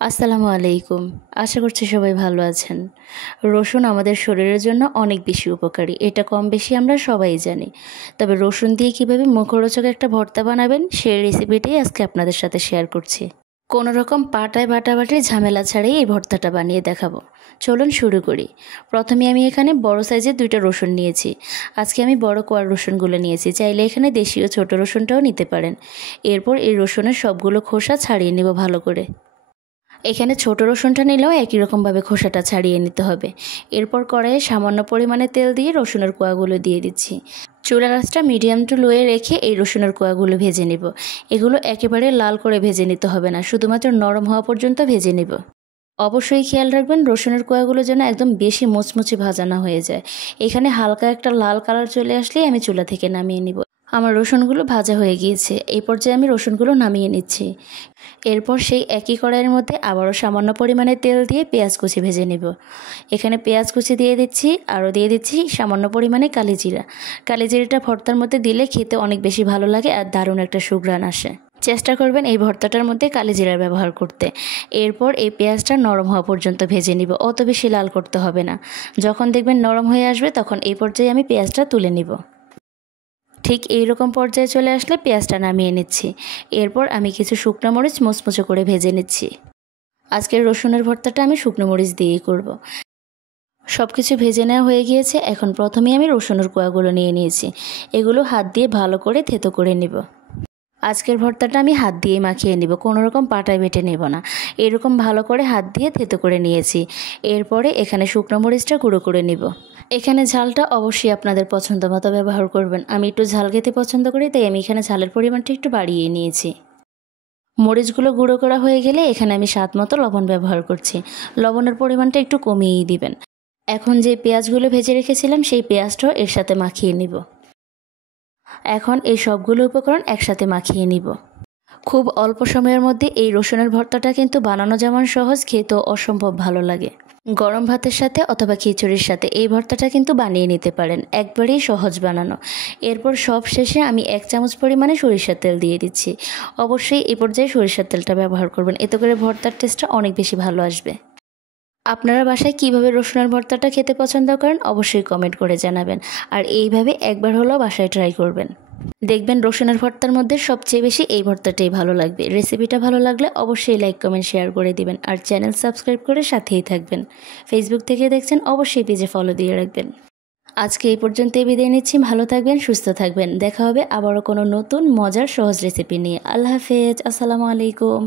আসসালামু আলাইকুম। আশা করছি সবাই ভালো আছেন। রসুন আমাদের শরীরের জন্য অনেক বেশি উপকারী। এটা কম বেশি আমরা সবাই জানি। তবে রসুন দিয়ে কীভাবে মুখরোচক একটা ভর্তা বানাবেন সেই রেসিপিটাই আজকে আপনাদের সাথে শেয়ার করছি। কোনো রকম পাটায় বাটাবাটির ঝামেলা ছাড়াই এই ভর্তাটা বানিয়ে দেখাবো। চলুন শুরু করি। প্রথমে আমি এখানে বড় সাইজের 2টা রসুন নিয়েছি। আজকে আমি বড় কোয়ার রসুনগুলো নিয়েছি, চাইলে এখানে দেশীয় ছোট রসুনটাও নিতে পারেন। এরপর এই রসুনের সবগুলো খোসা ছাড়িয়ে নেব ভালো করে। এখানে ছোট রসুনটা নিলেও একই রকমভাবে খোসাটা ছাড়িয়ে নিতে হবে। এরপর কড়াইয়ে সামান্য পরিমাণে তেল দিয়ে রসুনের কোয়াগুলো দিয়ে দিচ্ছি। চুলার আঁচটা মিডিয়াম টু লোয়ে রেখে এই রসুনের কোয়াগুলো ভেজে নেব। এগুলো একেবারে লাল করে ভেজে নিতে হবে না, শুধুমাত্র নরম হওয়া পর্যন্ত ভেজে নেব। অবশ্যই খেয়াল রাখবেন রসুনের কোয়াগুলো যেন একদম বেশি মুচমুচে ভাজা না হয়ে যায়। এখানে হালকা একটা লাল কালার চলে আসলেই আমি চুলা থেকে নামিয়ে নিব। আমার রসুনগুলো ভাজা হয়ে গিয়েছে। এই পর্যায়ে আমি রসুনগুলো নামিয়ে নিচ্ছি। এরপর সেই একই কড়াইয়ের মধ্যে আবারও সামান্য পরিমাণে তেল দিয়ে পেঁয়াজ কুচি ভেজে নেব। এখানে পেঁয়াজ কুচি দিয়ে দিচ্ছি, আরও দিয়ে দিচ্ছি সামান্য পরিমাণে কালিজিরা। কালিজিরাটা ভর্তার মধ্যে দিলে খেতে অনেক বেশি ভালো লাগে আর দারুণ একটা সুঘ্রাণ আসে। চেষ্টা করবেন এই ভর্তাটার মধ্যে কালিজিরার ব্যবহার করতে। এরপর এই পেঁয়াজটা নরম হওয়া পর্যন্ত ভেজে নিব, অত বেশি লাল করতে হবে না। যখন দেখবেন নরম হয়ে আসবে তখন এই পর্যায়ে আমি পেঁয়াজটা তুলে নিব। ঠিক এই রকম পর্যায়ে চলে আসলে পেঁয়াজটা নামিয়ে নিচ্ছি। এরপর আমি কিছু শুকনো মরিচ মুচমুচো করে ভেজে নিচ্ছি। আজকের রসুনের ভর্তাটা আমি শুকনো মরিচ দিয়েই করব। সব কিছু ভেজে নেওয়া হয়ে গিয়েছে। এখন প্রথমেই আমি রসুনের কোয়াগুলো নিয়ে নিয়েছি। এগুলো হাত দিয়ে ভালো করে থেতো করে নিব। আজকের ভর্তাটা আমি হাত দিয়ে মাখিয়ে নিব, কোনো রকম পাটায় বেটে নেব না। এরকম ভালো করে হাত দিয়ে থেতো করে নিয়েছি। এরপরে এখানে শুকনো মরিচটা গুঁড়ো করে নিব। এখানে ঝালটা অবশ্যই আপনাদের পছন্দ মতো ব্যবহার করবেন। আমি একটু ঝাল খেতে পছন্দ করি, তাই আমি এখানে ঝালের পরিমাণটা একটু বাড়িয়ে নিয়েছি। মরিচগুলো গুঁড়ো করা হয়ে গেলে এখানে আমি স্বাদ মতো লবণ ব্যবহার করছি। লবণের পরিমাণটা একটু কমিয়েই দিবেন। এখন যে পেঁয়াজগুলো ভেজে রেখেছিলাম সেই পেঁয়াজটাও এর সাথে মাখিয়ে নিব। এখন এই সবগুলো উপকরণ একসাথে মাখিয়ে নিব। খুব অল্প সময়ের মধ্যে এই রসুনের ভর্তাটা কিন্তু বানানো যেমন সহজ, খেতেও অসম্ভব ভালো লাগে। গরম ভাতের সাথে অথবা খিচুড়ির সাথে এই ভর্তাটা কিন্তু বানিয়ে নিতে পারেন, একবারেই সহজ বানানো। এরপর সব শেষে আমি 1 চামচ পরিমাণে সরিষার তেল দিয়ে দিচ্ছি। অবশ্যই এই পর্যায়ে সরিষার তেলটা ব্যবহার করবেন, এতে করে ভর্তার টেস্টটা অনেক বেশি ভালো আসবে। আপনারা বাসায় কিভাবে রসুনের ভর্তাটা খেতে পছন্দ করেন অবশ্যই কমেন্ট করে জানাবেন। আর এইভাবে একবার হলেও বাসায় ট্রাই করবেন, দেখবেন রসুনের ভর্তার মধ্যে সবচেয়ে বেশি এই ভর্তাটাই ভালো লাগবে। রেসিপিটা ভালো লাগলে অবশ্যই লাইক কমেন্ট শেয়ার করে দিবেন। আর চ্যানেল সাবস্ক্রাইব করে সাথেই থাকবেন। ফেসবুক থেকে দেখছেন অবশ্যই পেজে ফলো দিয়ে রাখবেন। আজকে এই পর্যন্তই বিদায় নিচ্ছি। ভালো থাকবেন, সুস্থ থাকবেন। দেখা হবে আবারও কোনো নতুন মজার সহজ রেসিপি নিয়ে। আল্লাহ হাফেজ। আসসালামু আলাইকুম।